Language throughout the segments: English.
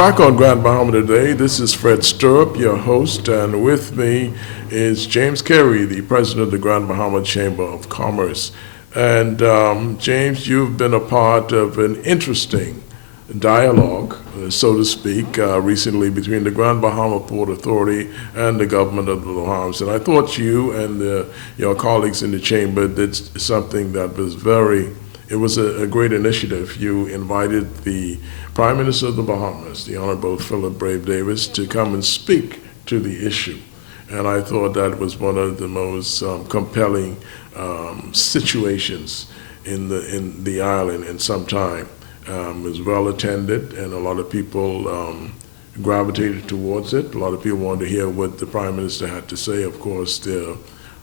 back on Grand Bahama today. This is Fred Stirrup, your host, and with me is James Carey, the president of the Grand Bahama Chamber of Commerce. And James, you've been a part of an interesting dialogue, so to speak, recently between the Grand Bahama Port Authority and the government of the Bahamas. And I thought you and your colleagues in the chamber did something that was it was a great initiative. You invited the Prime Minister of the Bahamas, the Honorable Philip Brave Davis, to come and speak to the issue. And I thought that was one of the most compelling situations in the island in some time. It was well attended, and a lot of people gravitated towards it. A lot of people wanted to hear what the Prime Minister had to say. Of course, there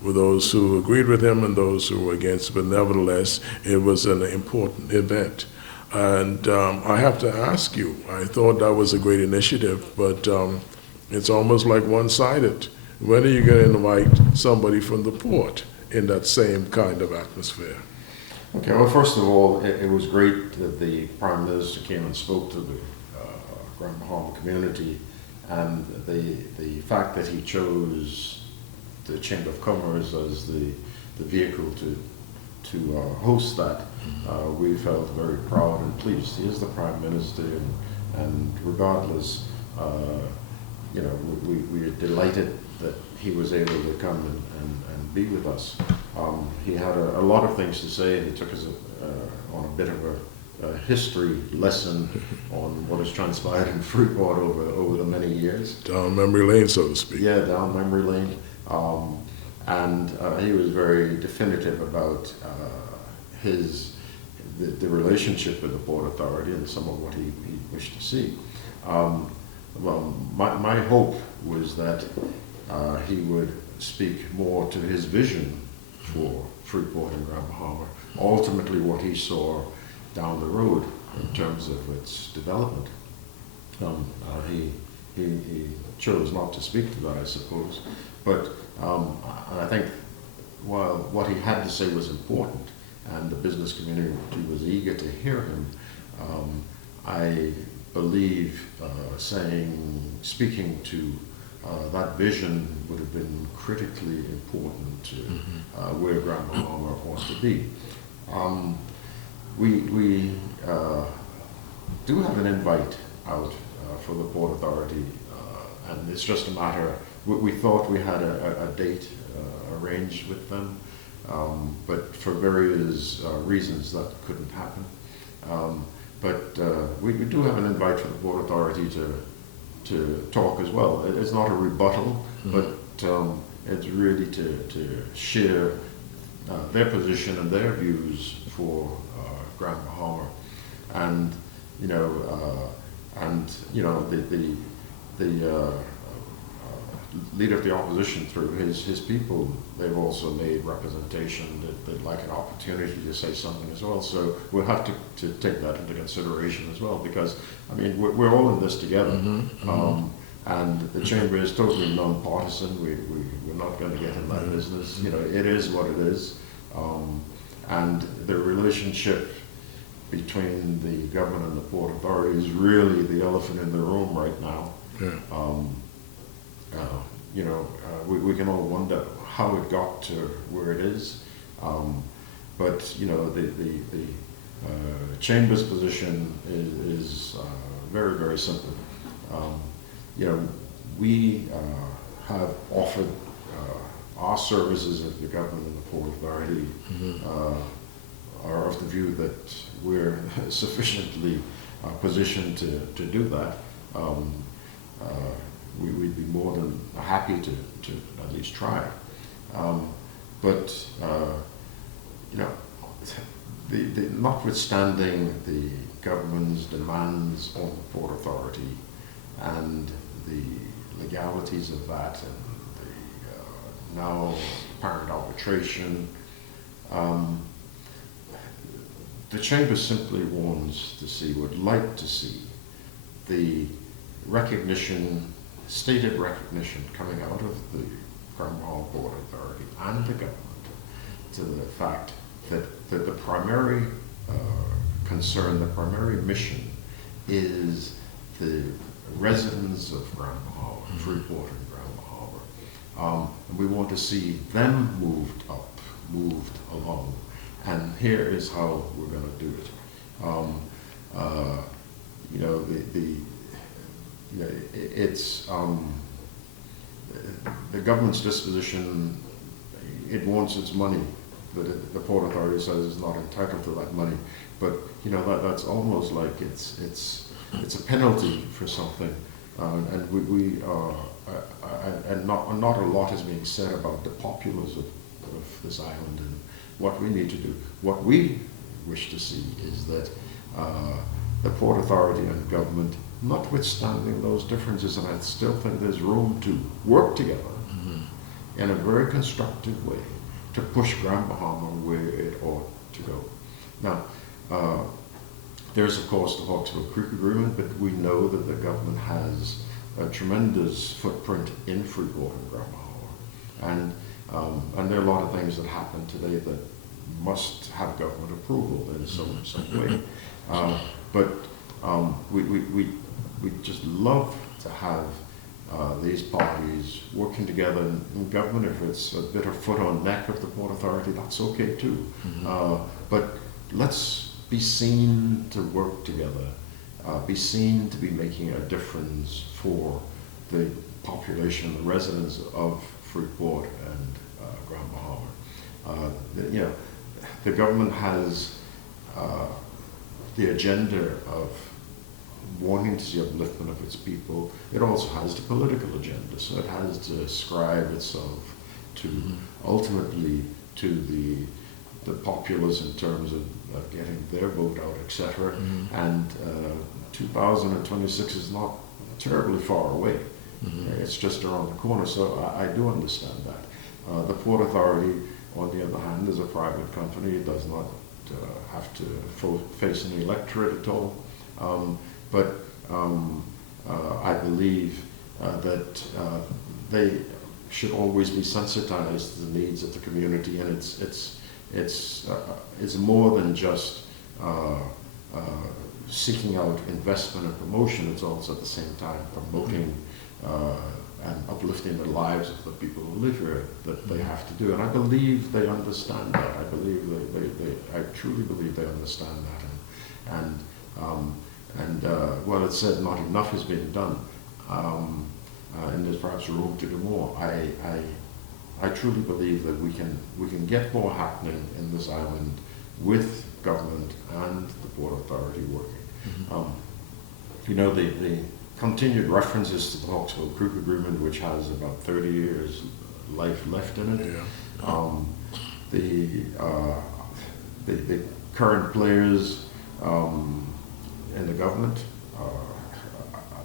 were those who agreed with him and those who were against, but nevertheless, it was an important event. And I have to ask you, I thought that was a great initiative, but it's almost like one-sided. When are you going to invite somebody from the port in that same kind of atmosphere? Okay, well, first of all, it was great that the Prime Minister came and spoke to the Grand Bahama community, and the fact that he chose the Chamber of Commerce as the vehicle to host that, we felt very proud and pleased. He is the Prime Minister, and regardless, we are delighted that he was able to come and be with us. He had a lot of things to say, and he took us on a bit of a history lesson on what has transpired in Freeport over the many years. Down memory lane, so to speak. Yeah, down memory lane. And he was very definitive about the relationship with the Port Authority and some of what he wished to see. Well, my hope was that he would speak more to his vision for Freeport and Grand Bahama, ultimately what he saw down the road in terms of its development. He chose not to speak to that, I suppose, but I think while what he had to say was important and the business community was eager to hear him, I believe speaking to that vision would have been critically important to where Grand Bahama wants to be. We do have an invite out for the Port Authority, and it's just a matter. We thought we had a date arranged with them, but for various reasons that couldn't happen. But we do have an invite for the Port Authority to talk as well. It's not a rebuttal, but it's really to share their position and their views for Grand Bahama, and the leader of the opposition, through his people, they've also made representation that they'd like an opportunity to say something as well. So we'll have to take that into consideration as well, because I mean we're all in this together, and the chamber is totally non-partisan. We're not going to get in that business. It is what it is, and the relationship between the government and the Port Authority is really the elephant in the room right now. Yeah. We can all wonder how it got to where it is, but the Chamber's position is very, very simple. We have offered our services as the government and the Port Authority are of the view that we're sufficiently positioned to do that. We'd be more than happy to at least try. But notwithstanding the government's demands on the Port Authority and the legalities of that, and the now apparent arbitration, the Chamber simply would like to see the recognition, stated recognition coming out of the Grand Bahama Port Authority and the government to the fact that the primary concern, the primary mission is the residents of Grand Bahama, Freeport and Grand Bahama. And we want to see them moved along. And here is how we're going to do it. You know, it's the government's disposition. It wants its money, but the Port Authority says it's not entitled to that money. But you know, that's almost like it's a penalty for something, and and not a lot is being said about the populace of this island and what we need to do. What we wish to see is that the Port Authority and government, notwithstanding those differences, and I still think there's room to work together in a very constructive way to push Grand Bahama where it ought to go. Now, there's of course the Hawksbill Creek Agreement, but we know that the government has a tremendous footprint in Freeport and Grand Bahama, and there are a lot of things that happen today that must have government approval in some way. But we just love to have these parties working together in government. If it's a bit of foot on neck of the Port Authority, that's okay too. But let's be seen to work together, be seen to be making a difference for the population, the residents of Freeport and Grand Bahama. You know, the government has the agenda of wanting to see upliftment of its people. It also has the political agenda, so it has to ascribe itself to ultimately to the populace in terms of getting their vote out, etc. And 2026 is not terribly far away. It's just around the corner, so I do understand that. The Port Authority, on the other hand, is a private company. It does not have to face an electorate at all. But I believe that they should always be sensitized to the needs of the community, and it's more than just seeking out investment and promotion. It's also at the same time promoting and uplifting the lives of the people who live here that they have to do. And I believe they understand that. I truly believe they understand that. And well, it's said not enough is being done, and there's perhaps room to do more. I truly believe that we can get more happening in this island with government and the Port Authority working. You know, the continued references to the Hawksbill Creek Agreement, which has about 30 years life left in it. The current players in the government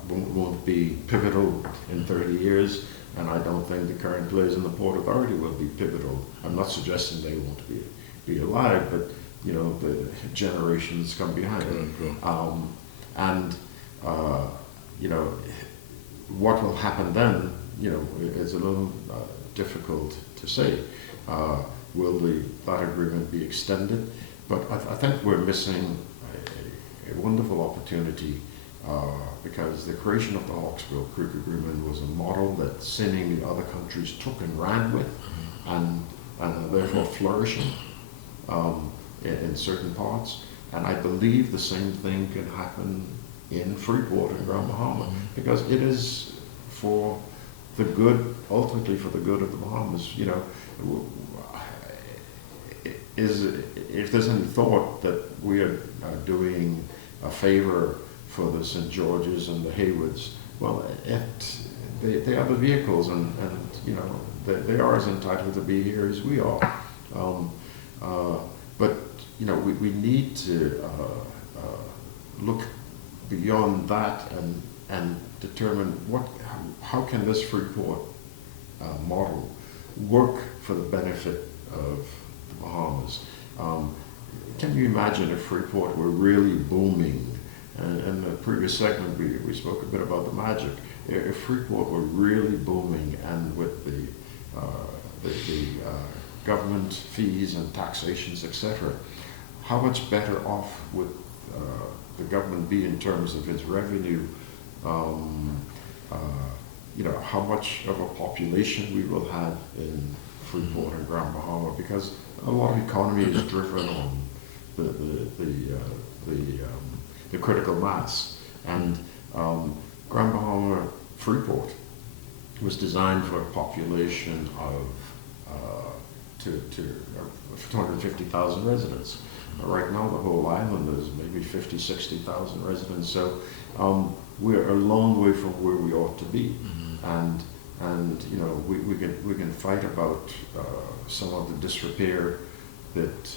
won't be pivotal in 30 years, and I don't think the current players in the Port Authority will be pivotal. I'm not suggesting they won't be alive, but you know, the generations come behind it. You know, what will happen then, you know, is a little difficult to say. Will that agreement be extended? But I think we're missing a wonderful opportunity because the creation of the Hawksbill Creek Agreement was a model that seemingly other countries took and ran with, and are therefore flourishing in certain parts. And I believe the same thing can happen in Freeport and Grand Bahama, because it is for the good, ultimately for the good of the Bahamas. You know, if there's any thought that we are doing a favor for the St. George's and the Haywoods, well, they are the vehicles, and you know, they are as entitled to be here as we are. But you know, we need to look beyond that and determine how can this Freeport model work for the benefit of the Bahamas. Can you imagine if Freeport were really booming? And in the previous segment we spoke a bit about the magic. If Freeport were really booming, and with the government fees and taxations, etc., how much better off would the government be in terms of its revenue um, uh, how much of a population we will have in Freeport and Grand Bahama, because a lot of economy is driven on the critical mass. And Grand Bahama Freeport was designed for a population of 250,000 residents. Right now, the whole island is maybe 50, 60,000 residents. So we're a long way from where we ought to be. And we can fight about some of the disrepair that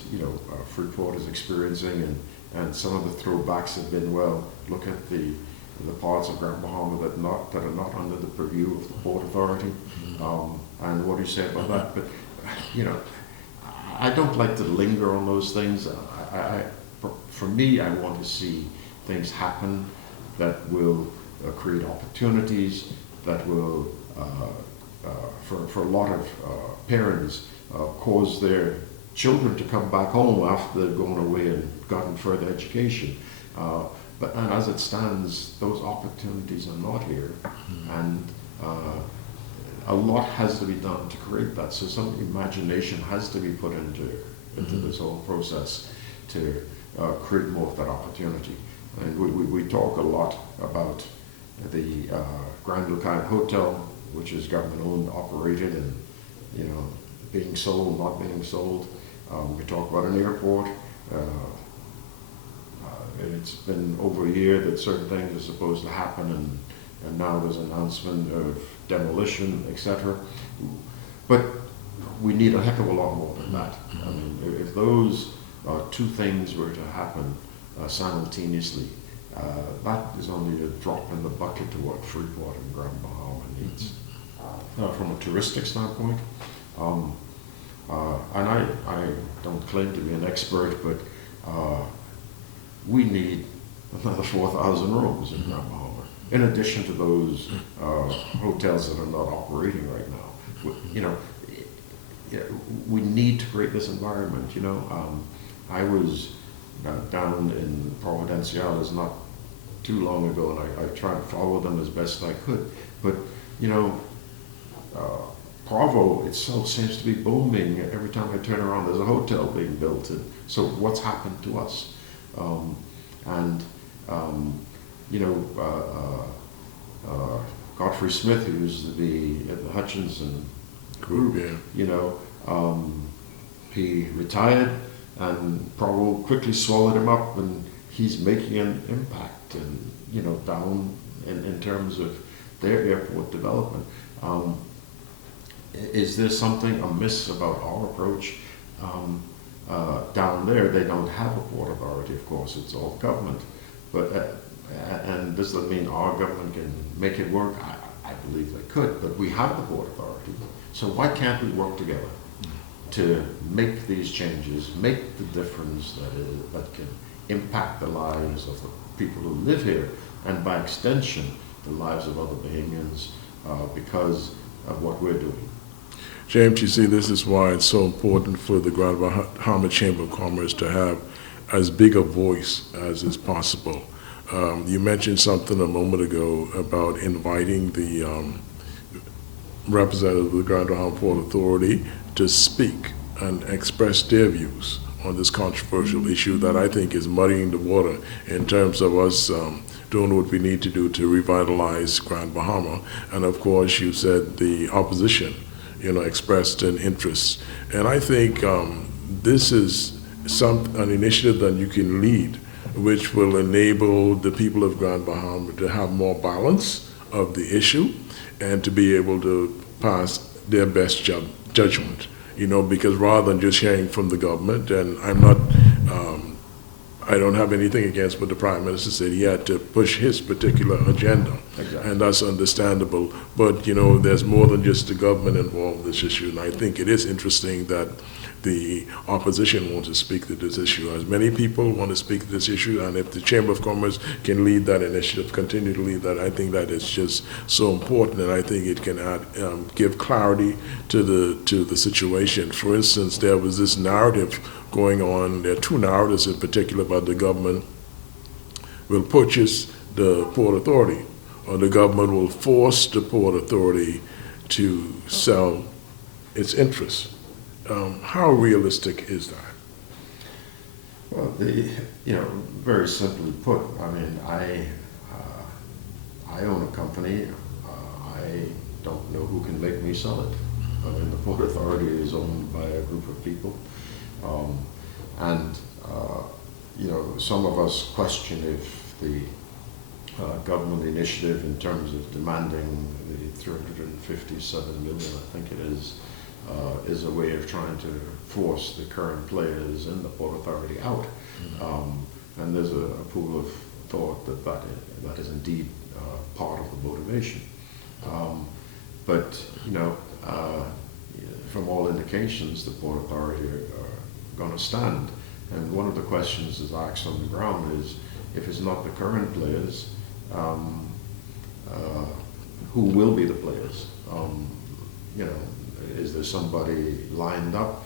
Freeport is experiencing, and some of the throwbacks have been, well, look at the parts of Grand Bahama that are not under the purview of the Port Authority, and what do you say about that? But I don't like to linger on those things. For me, I want to see things happen that will create opportunities, that will, for a lot of parents, cause their children to come back home after they've gone away and gotten further education. And as it stands, those opportunities are not here, and a lot has to be done to create that. So some imagination has to be put into this whole process to create more of that opportunity. And we talk a lot about the Grand Lucan Hotel, which is government-owned, operated, and being sold, not being sold. We talk about an airport. It's been over a year that certain things are supposed to happen, and now there's an announcement of demolition, etc. But we need a heck of a lot more than that. I mean, if those two things were to happen simultaneously, that is only a drop in the bucket to what Freeport and Grand Bahama needs. From a touristic standpoint, and I don't claim to be an expert, but we need another 4,000 rooms in Grand Bahama, in addition to those hotels that are not operating right now. We need to create this environment. I was down in Providenciales not too long ago, and I tried to follow them as best I could. But Provo itself seems to be booming. Every time I turn around, there's a hotel being built. And so what's happened to us? Godfrey Smith, who used to be at the Hutchinson group, he retired, and Provo quickly swallowed him up, and he's making an impact, and down in terms of their airport development. Is there something amiss about our approach? Down there, they don't have a port authority, of course, it's all government. But and does that mean our government can make it work? I believe they could, but we have the port authority. So why can't we work together to make these changes, make the difference that can impact the lives of the people who live here, and by extension, the lives of other Bahamians because of what we're doing? James, you see, this is why it's so important for the Grand Bahama Chamber of Commerce to have as big a voice as is possible. You mentioned something a moment ago about inviting the representative of the Grand Bahama Port Authority to speak and express their views on this controversial issue that I think is muddying the water in terms of us doing what we need to do to revitalize Grand Bahama. And of course, you said the opposition expressed an interest. And I think this is an initiative that you can lead, which will enable the people of Grand Bahama to have more balance of the issue and to be able to pass their best judgment, because rather than just hearing from the government, and I don't have anything against what the Prime Minister said. He had to push his particular agenda, exactly. And that's understandable. But, there's more than just the government involved in this issue, and I think it is interesting that the opposition wants to speak to this issue. As many people want to speak to this issue, and if the Chamber of Commerce can lead that initiative, continue to lead that, I think that is just so important, and I think it can give clarity to the situation. For instance, there was this narrative going on. There are two narratives in particular about the government will purchase the Port Authority or the government will force the Port Authority to sell its interests. How realistic is that? Well, very simply put, I mean, I own a company. I don't know who can make me sell it. I mean, the Port Authority is owned by a group of people. And some of us question if the government initiative in terms of demanding the 357 million, I think it is a way of trying to force the current players in the Port Authority out. And there's a pool of thought that is indeed part of the motivation. But from all indications, the Port Authority are going to stand. And one of the questions that's asked on the ground is, if it's not the current players, who will be the players? Is there somebody lined up?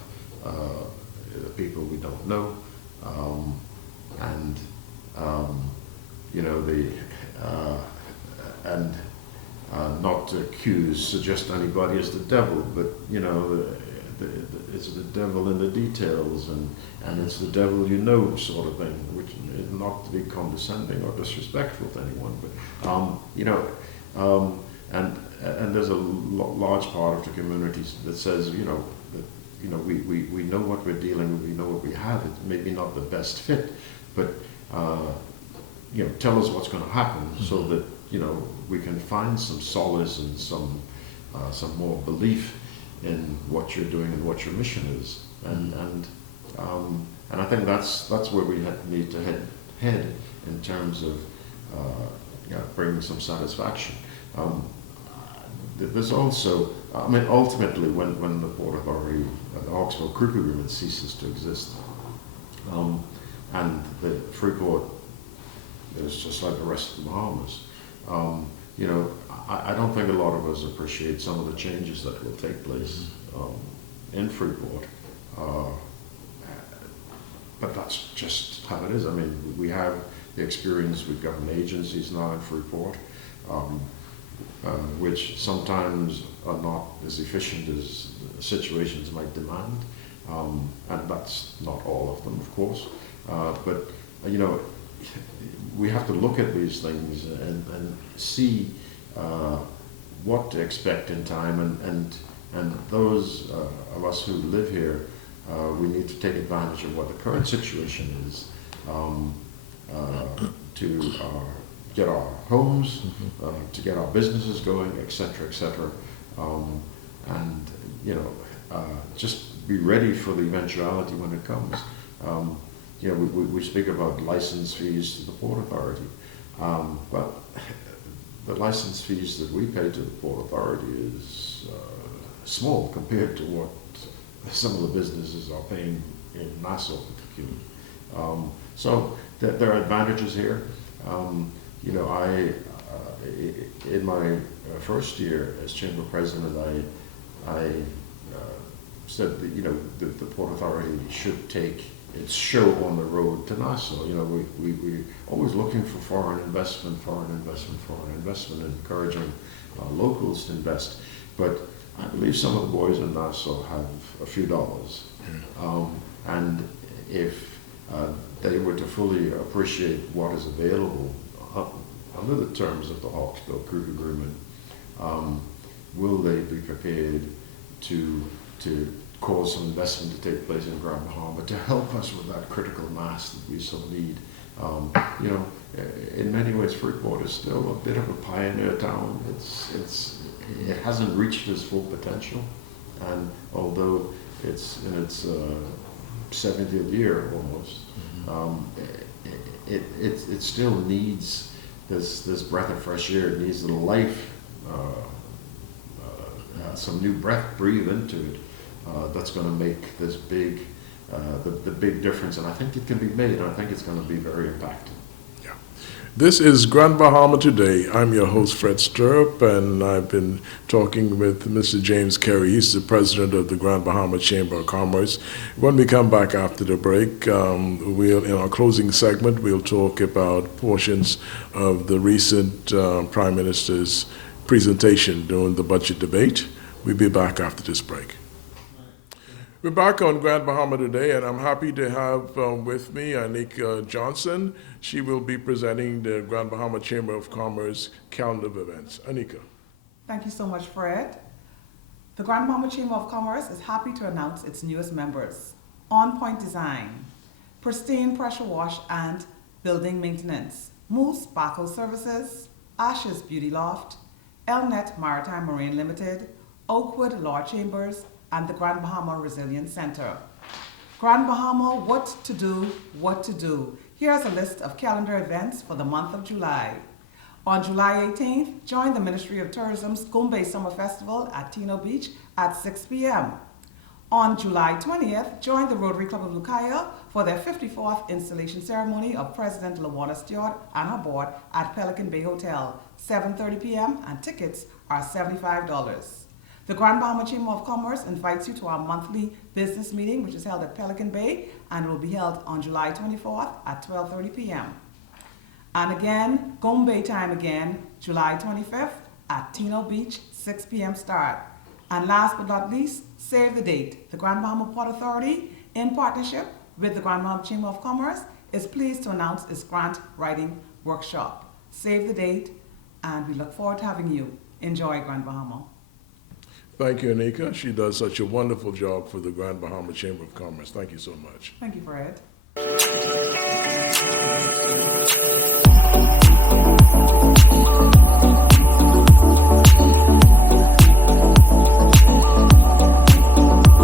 People we don't know, not to suggest anybody as the devil, but it's the devil in the details, and it's the devil sort of thing, which is not to be condescending or disrespectful to anyone, but and there's a large part of the community that says we know what we're dealing with, we know what we have. It may be not the best fit, but tell us what's going to happen, so that we can find some solace and some more belief in what you're doing and what your mission is, and I think that's where we need to head in terms of bringing some satisfaction. There's also, ultimately, when the Port Authority, the Hawksbill Creek Agreement ceases to exist, and the Freeport is just like the rest of the Bahamas, I don't think a lot of us appreciate some of the changes that will take place in Freeport, but that's just how it is. I mean, we have the experience with government agencies now in Freeport, which sometimes are not as efficient as situations might demand, and that's not all of them, of course, but we have to look at these things and see what to expect in time, and those of us who live here, we need to take advantage of what the current situation is, to get our homes, to get our businesses going, etc., etc., and just be ready for the eventuality when it comes. We speak about license fees to the Port Authority, but the license fees that we pay to the Port Authority is small compared to what some of the businesses are paying in Nassau, particularly. So there are advantages here. In my first year as Chamber President, I said that the Port Authority should take its show on the road to Nassau. We're always looking for foreign investment, and encouraging locals to invest. But I believe some of the boys in Nassau have a few dollars. And if they were to fully appreciate what is available under the terms of the Hawksbill Creek Agreement, will they be prepared to cause some investment to take place in Grand Bahama to help us with that critical mass that we so need? In many ways, Freeport is still a bit of a pioneer town. It hasn't reached its full potential, and although it's in its 70th year almost, it still needs this breath of fresh air. It needs the life, some new breath breathed into it. That's going to make this the big difference, and I think it can be made, and I think it's going to be very impactful. Yeah. This is Grand Bahama Today. I'm your host, Fred Stirrup, and I've been talking with Mr. James Carey. He's the president of the Grand Bahama Chamber of Commerce. When we come back after the break, in our closing segment, we'll talk about portions of the recent Prime Minister's presentation during the budget debate. We'll be back after this break. We're back on Grand Bahama Today, and I'm happy to have with me Anika Johnson. She will be presenting the Grand Bahama Chamber of Commerce calendar of events. Anika. Thank you so much, Fred. The Grand Bahama Chamber of Commerce is happy to announce its newest members: On Point Design, Pristine Pressure Wash and Building Maintenance, Moose Backhoe Services, Ashes Beauty Loft, Elnet Maritime Marine Limited, Oakwood Law Chambers, and the Grand Bahama Resilience Center. Grand Bahama, what to do, what to do. Here's a list of calendar events for the month of July. On July 18th, join the Ministry of Tourism's Gombe Summer Festival at Tino Beach at 6 p.m. On July 20th, join the Rotary Club of Lucaya for their 54th installation ceremony of President Lawana Stewart and her board at Pelican Bay Hotel, 7:30 p.m., and tickets are $75. The Grand Bahama Chamber of Commerce invites you to our monthly business meeting, which is held at Pelican Bay and will be held on July 24th at 12:30 p.m. And again, Gombe time again, July 25th at Tino Beach, 6 p.m. start. And last but not least, save the date. The Grand Bahama Port Authority, in partnership with the Grand Bahama Chamber of Commerce, is pleased to announce its grant writing workshop. Save the date, and we look forward to having you. Enjoy Grand Bahama. Thank you, Anika. She does such a wonderful job for the Grand Bahama Chamber of Commerce. Thank you so much. Thank you, Fred.